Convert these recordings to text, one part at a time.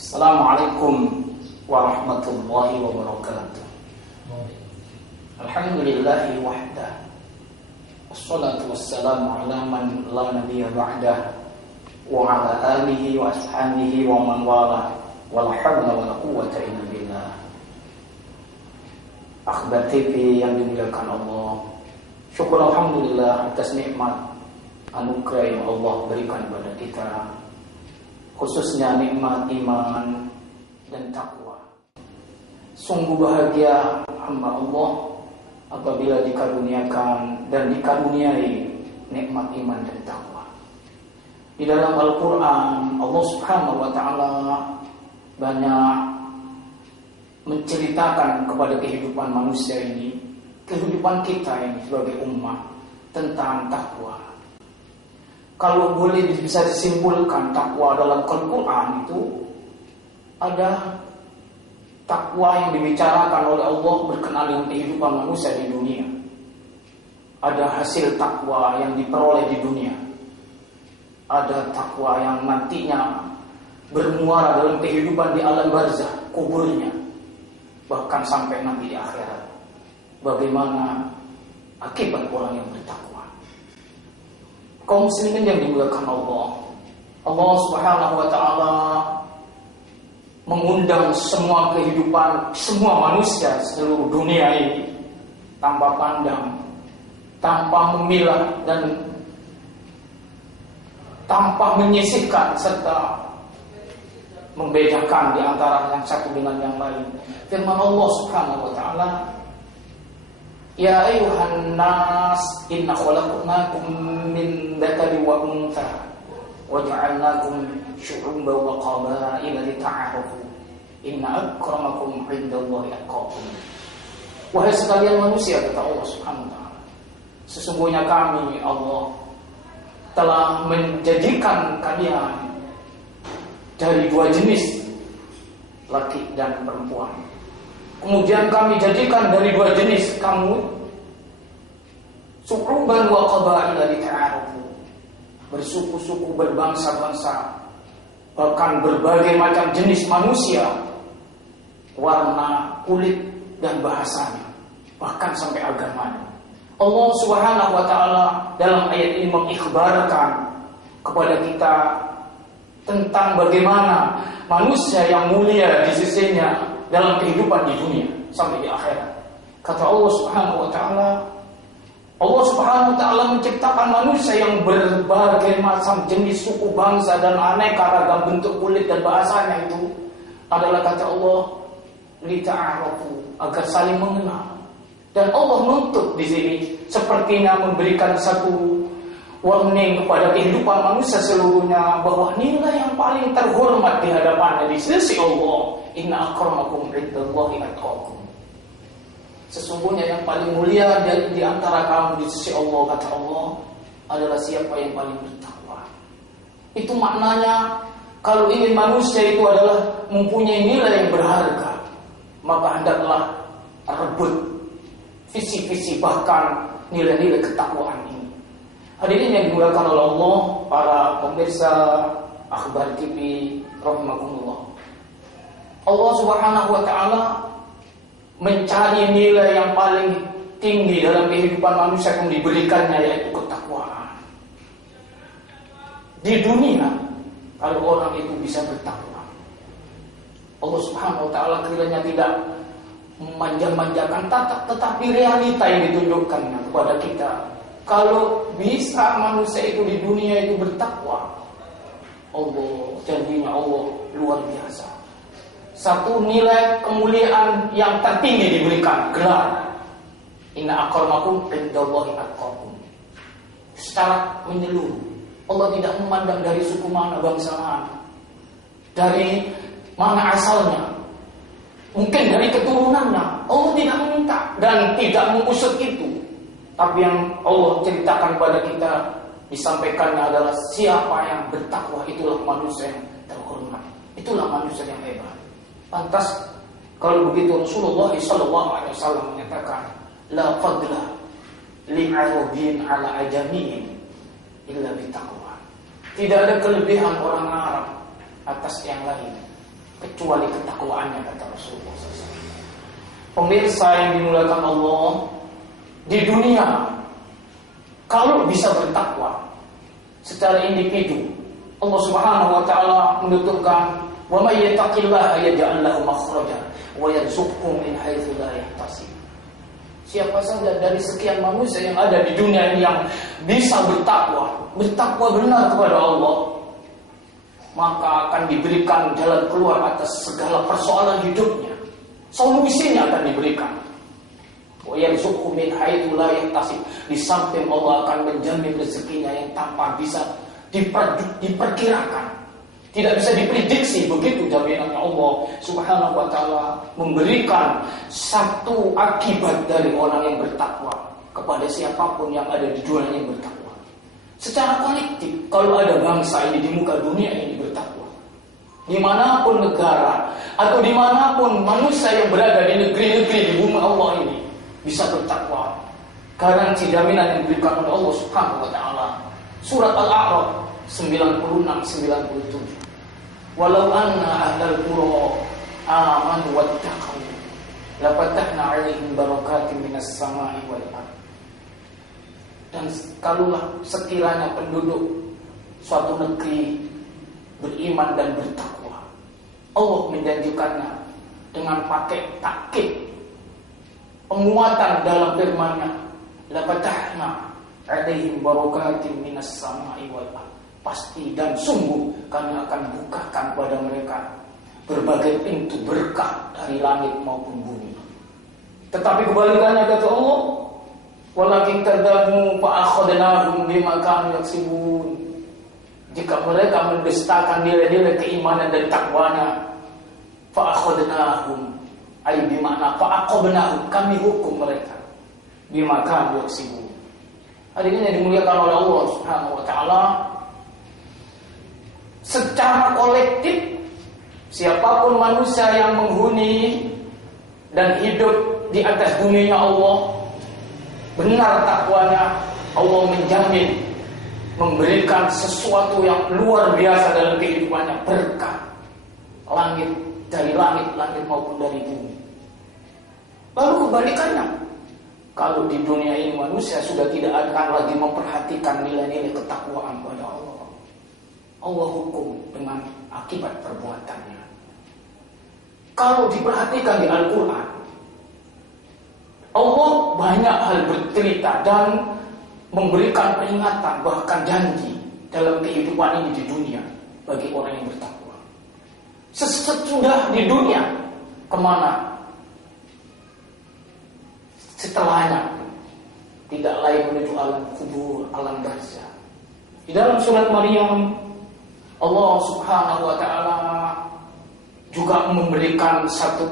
Assalamualaikum warahmatullahi wabarakatuh. Alhamdulillahi wahdah. Wassalatu wassalamu ala man la nabiyya ba'dah wa ala alihi wa ashabihi wa man wala wala hawla wala quwwata illa billah. Akhbar TV yang dimuliakan Allah, syukur alhamdulillah atas nikmat anugerah yang Allah berikan kepada kita, khususnya nikmat iman dan takwa. Sungguh bahagia hamba Allah apabila dikaruniakan dan dikaruniai nikmat iman dan takwa. Di dalam Al-Quran, Allah Subhanahu wa Ta'ala banyak menceritakan kepada kehidupan manusia ini, kehidupan kita ini sebagai umat, tentang takwa. Kalau boleh bisa disimpulkan, takwa dalam Al-Quran itu ada takwa yang dibicarakan oleh Allah berkenaan dengan kehidupan manusia di dunia. Ada hasil takwa yang diperoleh di dunia. Ada takwa yang nantinya bermuara dalam kehidupan di alam barzah, kuburnya, bahkan sampai nanti di akhirat. Bagaimana akibat orang yang bertakwa? Kaum muslimin yang dimuliakan Allah, Allah Subhanahu wa Ta'ala mengundang semua kehidupan, semua manusia seluruh dunia ini tanpa pandang, tanpa memilah dan tanpa menyisihkan serta membedakan di antara yang satu dengan yang lain. Firman Allah Subhanahu wa Ta'ala, Ya ayuhan nas, inna khalaqnakum min dzakari wa untha wa ja'alnakum syu'uban wa qabaila lita'arafu. Inna akramakum 'indallahi atqakum. Wahai sekalian manusia, kata Allah Subhanahu wa Ta'ala, sesungguhnya kami Allah telah menjadikan kalian dari dua jenis, laki dan perempuan. Kemudian kami jadikan dari dua jenis kamu syu'uban wa qabaila lita'arafu, bersuku-suku, berbangsa-bangsa, bahkan berbagai macam jenis manusia, warna, kulit, dan bahasanya, bahkan sampai agamanya. Allah Subhanahu wa Ta'ala dalam ayat ini mengikhbarkan kepada kita tentang bagaimana manusia yang mulia di sisinya dalam kehidupan di dunia sampai di akhirat. Kata Allah Subhanahu wa Ta'ala, Allah Subhanahu wa Ta'ala menciptakan manusia yang berbagai macam jenis suku, bangsa, dan aneka ragam bentuk kulit dan bahasanya. Itu adalah, kata Allah, lita'arafu, agar saling mengenal. Dan Allah menuntut di sini sepertinya memberikan satu warning kepada kehidupan manusia seluruhnya, bahwa nilai yang paling terhormat di hadapannya di sisi Allah, inna akramakum 'indallahi atqakum. Sesungguhnya yang paling mulia di antara kamu di sisi Allah, kata Allah, adalah siapa yang paling bertakwa. Itu maknanya, kalau ingin manusia itu adalah mempunyai nilai yang berharga, maka hendaklah rebut visi-visi bahkan nilai-nilai ketakwaan ini. Hadirin yang dimuliakan oleh Allah, para pemirsa Akhbar TV rahimakumullah. Allah Subhanahu wa Ta'ala mencari nilai yang paling tinggi dalam kehidupan manusia yang diberikannya, yaitu ketakwaan. Di dunia, kalau orang itu bisa bertakwa, Allah Subhanahu wa Ta'ala kiranya tidak memanjang-manjakan tetapi realita yang ditunjukkan kepada kita. Kalau bisa manusia itu di dunia itu bertakwa, Allah, janjinya Allah luar biasa. Satu nilai kemuliaan yang tertinggi diberikan, gelar inna akramakum 'indallahi atqakum. Secara menyeluruh, Allah tidak memandang dari suku mana, bangsa mana, dari mana asalnya, mungkin dari keturunannya. Allah tidak meminta dan tidak mengusut itu. Tapi yang Allah ceritakan kepada kita, disampaikannya adalah siapa yang bertakwa, itulah manusia yang terhormat, itulah manusia yang hebat. Pantas kalau begitu Rasulullah SAW menyatakan, la fadla li'arabin ala ajamiin illa bitaqwa. Tidak ada kelebihan orang Arab atas yang lain kecuali ketakwaannya, kata Rasulullah SAW. Pemirsa yang dimuliakan Allah, di dunia kalau bisa bertakwa secara individu, Allah Subhanahu wa taala menuturkan, "Wa may yattaqillaha yaj'al lahu makhraja wa yarzuqhu min haitsu la yahtasib." Siapa saja dari sekian manusia yang ada di dunia ini yang bisa bertakwa benar kepada Allah, maka akan diberikan jalan keluar atas segala persoalan hidupnya. Solusinya akan diberikan. Wa yarzuqhu min haitsu la yahtasib. Di samping Allah akan menjamin rezekinya yang tanpa bisa diperkirakan, tidak bisa diprediksi. Begitu jaminannya Allah Subhanahu wa taala memberikan satu akibat dari orang yang bertakwa kepada siapapun yang ada di dunia yang bertakwa. Secara kolektif, kalau ada bangsa ini di muka dunia ini bertakwa, dimanapun negara atau dimanapun manusia yang berada di negeri-negeri di bumi Allah ini bisa bertakwa, garansi jaminan yang diberikan oleh Allah Subhanahu wa taala. Surat Al-A'raf 96-97. Walau anna ahlal qura amanu wattaqu lafatahna 'alaihim barakatin minas sama'i wal ardh. Dan kalaulah sekiranya penduduk suatu negeri beriman dan bertakwa, Allah menjanjikannya dengan pakai takkid, penguatan dalam firman-Nya, lafatahna 'alaihim barakatin minas sama'i wal ardh. Pasti dan sungguh kami akan bukakan pada mereka berbagai pintu berkah dari langit maupun bumi. Tetapi kebalikannya, kata Allah, walakin kadzabu fa akhadnahum bima kanu yaksibun. Jika mereka mendustakan nilai-nilai keimanan dan takwanya, fa akhadnahum ay bimana fa aqabnahum, kami hukum mereka bima kanu yaksibun. Hari ini dimuliakan oleh Allah Subhanahu wa taala. Secara kolektif, siapapun manusia yang menghuni dan hidup di atas buminya Allah, benar takwanya, Allah menjamin memberikan sesuatu yang luar biasa dalam kehidupannya, berkah langit dari langit maupun dari bumi. Lalu kebalikannya, kalau di dunia ini manusia sudah tidak akan lagi memperhatikan nilai-nilai ketakwaan pada Allah, Allah hukum dengan akibat perbuatannya. Kalau diperhatikan di Al-Quran, Allah banyak hal bercerita dan memberikan peringatan, bahkan janji dalam kehidupan ini di dunia bagi orang yang bertakwa. Sesudah di dunia, kemana? Setelahnya, tidak lain menuju alam kubur, alam barzakh. Di dalam surat Maryam, Allah Subhanahu wa taala juga memberikan satu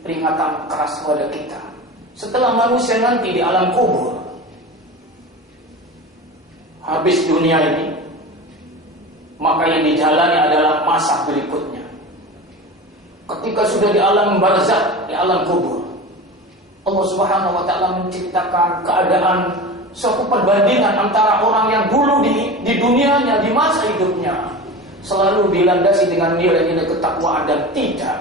peringatan keras kepada kita. Setelah manusia nanti di alam kubur, habis dunia ini, maka yang dijalani adalah masa berikutnya. Ketika sudah di alam barzakh, di alam kubur, Allah Subhanahu wa taala menceritakan keadaan suatu perbandingan antara orang yang dulu di dunianya, di masa hidupnya selalu dilandasi dengan nilai-nilai ketakwaan dan tidak.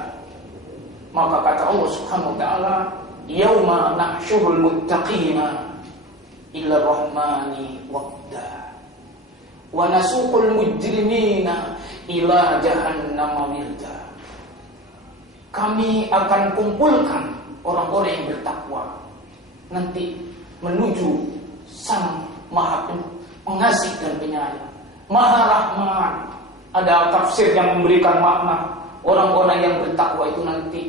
Maka kata Allah Subhanahu wa taala, yauma nahsyurul muttaqina ila rahmani waqda wa nasuqul mujrimina ila jahannam wirda. Kami akan kumpulkan orang-orang yang bertakwa nanti menuju Sang Maha Pengasih dan Penyayang, Maha Rahman. Ada tafsir yang memberikan makna orang-orang yang bertakwa itu nanti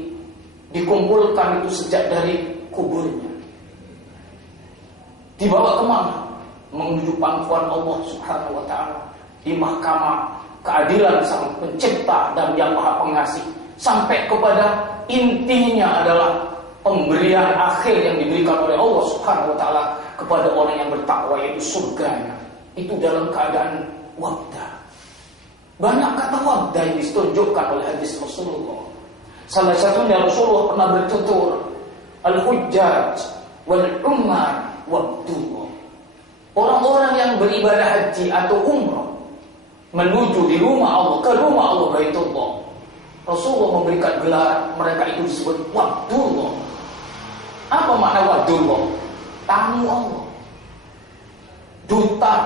dikumpulkan itu sejak dari kuburnya, dibawa kemana? Menuju pangkuan Allah Subhanahu wa taala di mahkamah keadilan Sang Pencipta dan Yang Maha Pengasih, sampai kepada intinya adalah pemberian akhir yang diberikan oleh Allah Subhanahu wa taala kepada orang yang bertakwa, yaitu surganya. Itu dalam keadaan waqda. Banyak kata waqda yang ditunjukkan oleh hadis Rasulullah. Salah satunya Rasulullah pernah bertutur, al-hujjaj wal umar waqdullah. Orang-orang yang beribadah haji atau umrah menuju di rumah Allah, ke rumah Allah Baitullah, Rasulullah memberikan gelar mereka itu disebut Wabdullah. Apa makna Wabdullah? Tamu Allah, duta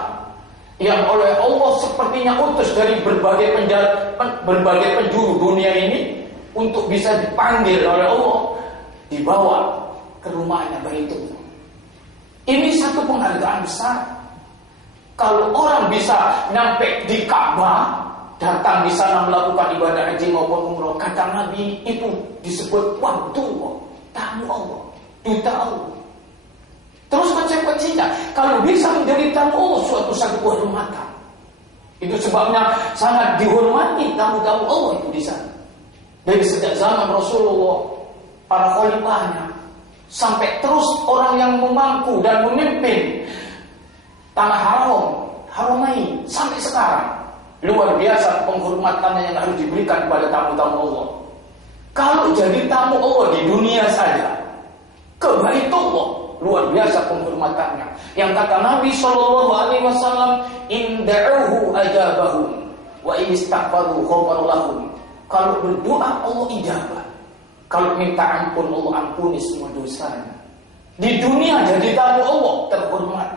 yang oleh Allah sepertinya utus dari berbagai penjuru dunia ini untuk bisa dipanggil oleh Allah, dibawa ke rumahnya Baitullah. Ini satu penghargaan besar. Kalau orang bisa nyampe di Ka'bah, datang di sana melakukan ibadah haji maupun umroh, kata Nabi itu disebut Wabdullah, tamu Allah, duta Allah. Terus konsekuensinya, kalau bisa menjadi tamu Allah suatu kehormatan. Itu sebabnya sangat dihormati tamu-tamu Allah itu di sana. Dari sejak zaman Rasulullah, para khalifahnya, sampai terus orang yang memangku dan memimpin tanah Haramain sampai sekarang. Luar biasa penghormatannya yang harus diberikan kepada tamu-tamu Allah. Kalau jadi tamu Allah di dunia saja, ke Baitullah, luar biasa penghormatannya. Yang kata Nabi SAW, inda'uhu ajabahum wa istaghfaru ghafara lahum. Kalau berdoa Allah ijabah, kalau minta ampun Allah ampuni semua dosanya. Di dunia jadi tamu Allah terhormat.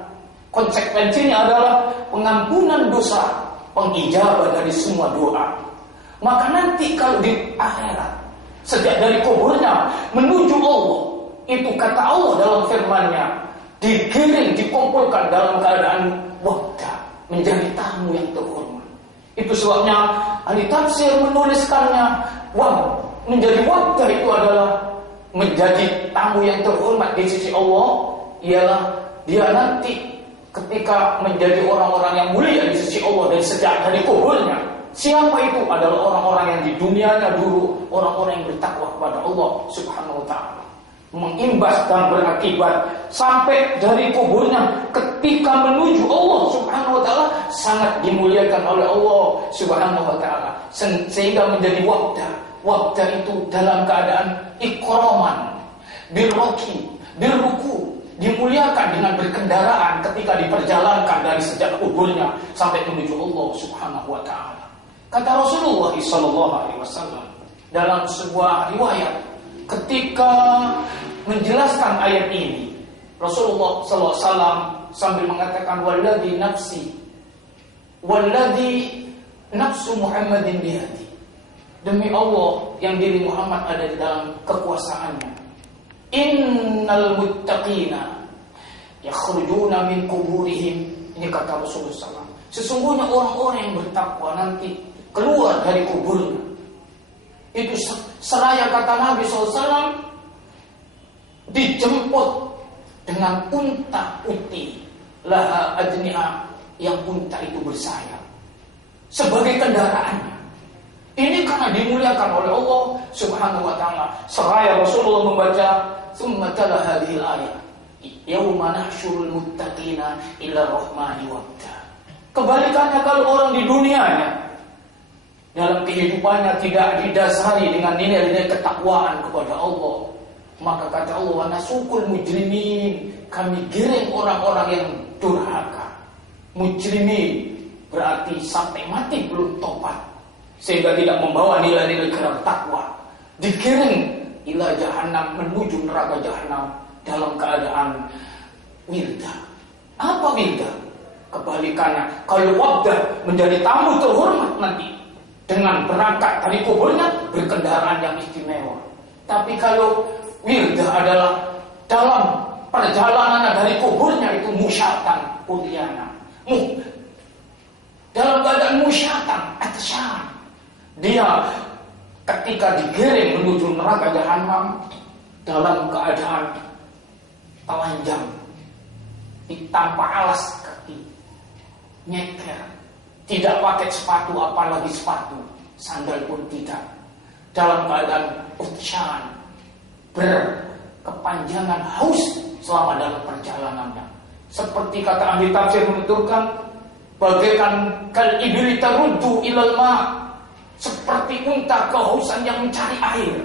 Konsekuensinya adalah pengampunan dosa, pengijabah dari semua doa. Maka nanti kalau di akhirat, sejak dari kuburnya menuju Allah, itu kata Allah dalam firman-Nya, digiring, dikumpulkan dalam keadaan wahda, menjadi tamu yang terhormat. Itu sebabnya ahli tafsir menuliskannya, menjadi wahda itu adalah menjadi tamu yang terhormat di sisi Allah, ialah dia nanti ketika menjadi orang-orang yang mulia di sisi Allah dan sejak dari kuburnya. Siapa itu? Adalah orang-orang yang di dunianya dulu orang-orang yang bertakwa kepada Allah Subhanahu wa ta'ala, mengimbas dan berakibat sampai dari kuburnya ketika menuju Allah Subhanahu wa ta'ala sangat dimuliakan oleh Allah Subhanahu wa ta'ala, sehingga menjadi wabda. Wabda itu dalam keadaan ikraman, birroki, birruku, dimuliakan dengan berkendaraan ketika diperjalankan dari sejak kuburnya sampai menuju Allah Subhanahu wa ta'ala. Kata Rasulullah SAW dalam sebuah riwayat ketika menjelaskan ayat ini, Rasulullah SAW sambil mengatakan walladzi nafsu Muhammadin biyadi, demi Allah yang diri Muhammad ada di dalam kekuasaannya, innal muttaqina yakhrujuna min kuburihim. Ini kata Rasulullah SAW, sesungguhnya orang-orang yang bertakwa nanti keluar dari kuburnya. Itu seraya kata Nabi SAW dijemput dengan unta putih, laha ajni'a, yang unta itu bersayap sebagai kendaraannya. Ini karena dimuliakan oleh Allah Subhanahu wa ta'ala. Seraya Rasulullah membaca summa tala hadhil ayat yauma nahsyurul muttaqina ila rahmani wabda. Kebalikannya kalau orang di dunianya dalam kehidupannya tidak didasari dengan nilai-nilai ketakwaan kepada Allah, maka kata Allah wa nasukul mujrimin, kami giring orang-orang yang durhaka. Mujrimin berarti sampai mati belum tobat, sehingga tidak membawa nilai-nilai takwa, digiring ila jahannam, menuju neraka jahannam dalam keadaan wilda. Apa wilda? Kebalikannya, kalau wabda menjadi tamu terhormat nanti dengan berangkat dari kuburnya berkendaraan yang istimewa. Tapi kalau wilda adalah dalam perjalanan dari kuburnya itu musyatan kuliana, dalam keadaan musyatan atsyan, dia ketika digiring menuju neraka jahanam dalam keadaan telanjang, tanpa alas kaki, nyeker, tidak pakai sepatu, apalagi sepatu, sandal pun tidak, dalam keadaan utsyan, berkepanjangan haus selama dalam perjalanannya. Seperti kata ahli tafsir menuturkan, bagaikan kal ibli taruddu ilal ma, seperti unta kehausan yang mencari air.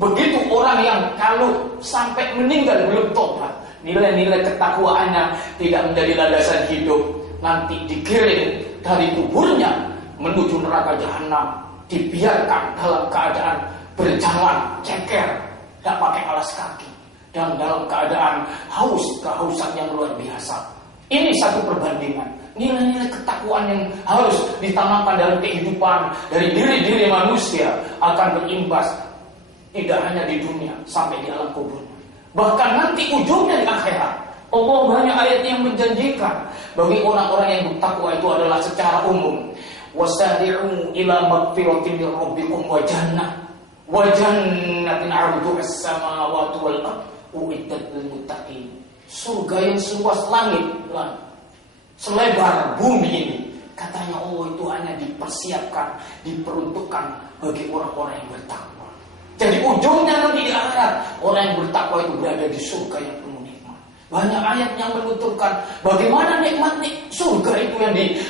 Begitu orang yang kalau sampai meninggal belum tobat, nilai-nilai ketakwaannya tidak menjadi landasan hidup, nanti digiring dari kuburnya menuju neraka jahanam dibiarkan dalam keadaan berjalan ceker, tidak pakai alas kaki, dan dalam keadaan haus, kehausan yang luar biasa. Ini satu perbandingan. Nilai-nilai ketakwaan yang harus ditanamkan dalam kehidupan dari diri-diri manusia akan berimbas tidak hanya di dunia, sampai di alam kuburnya. Bahkan nanti ujungnya di akhirat. Allah banyak ayat yang menjanjikan bagi orang-orang yang bertakwa itu adalah secara umum. Wasari'u ila magfiratin min rabbikum wa jannatin 'arduha as-samawati wal ardh uiddat lil muttaqin. Surga yang seluas langit, selebar bumi ini, katanya Allah itu hanya dipersiapkan, diperuntukkan bagi orang-orang yang bertakwa. Jadi ujungnya nanti di akhirat, orang yang bertakwa itu berada di surga yang penuh nikmat. Banyak ayat yang menuturkan bagaimana nikmat surga itu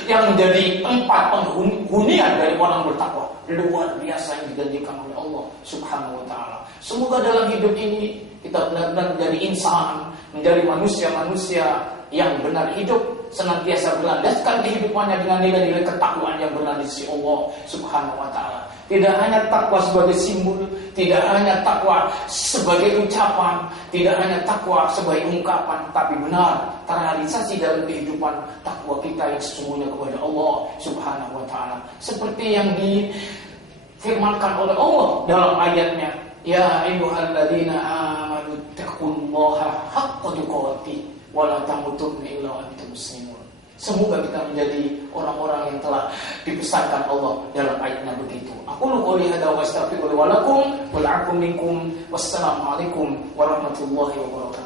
yang menjadi tempat penghunian dari orang bertakwa. Luar biasa yang dijanjikan oleh Allah Subhanahu wa ta'ala. Semoga dalam hidup ini kita benar-benar menjadi insan, menjadi manusia-manusia yang benar hidup, senantiasa berlandaskan kehidupannya dengan nilai-nilai ketakwaan yang benar di sisi Allah Subhanahu wa ta'ala. Tidak hanya takwa sebagai simbol, tidak hanya takwa sebagai ucapan, tidak hanya takwa sebagai ungkapan, tapi benar terrealisasi dalam kehidupan takwa kita yang sesungguhnya kepada Allah Subhanahu wa ta'ala. Seperti yang difirmankan oleh Allah dalam ayatnya, ya ayyuhalladzina amanu taqullaha haqqa tuqatih wa la tamutunna illa wa antum muslimun. Semoga kita menjadi orang-orang yang telah dipesankan Allah dalam ayatnya begitu. Aku qouli hadza wa astaghfiru wa lakum wa la'akum minkum. Wassalamualaikum warahmatullahi wabarakatuh.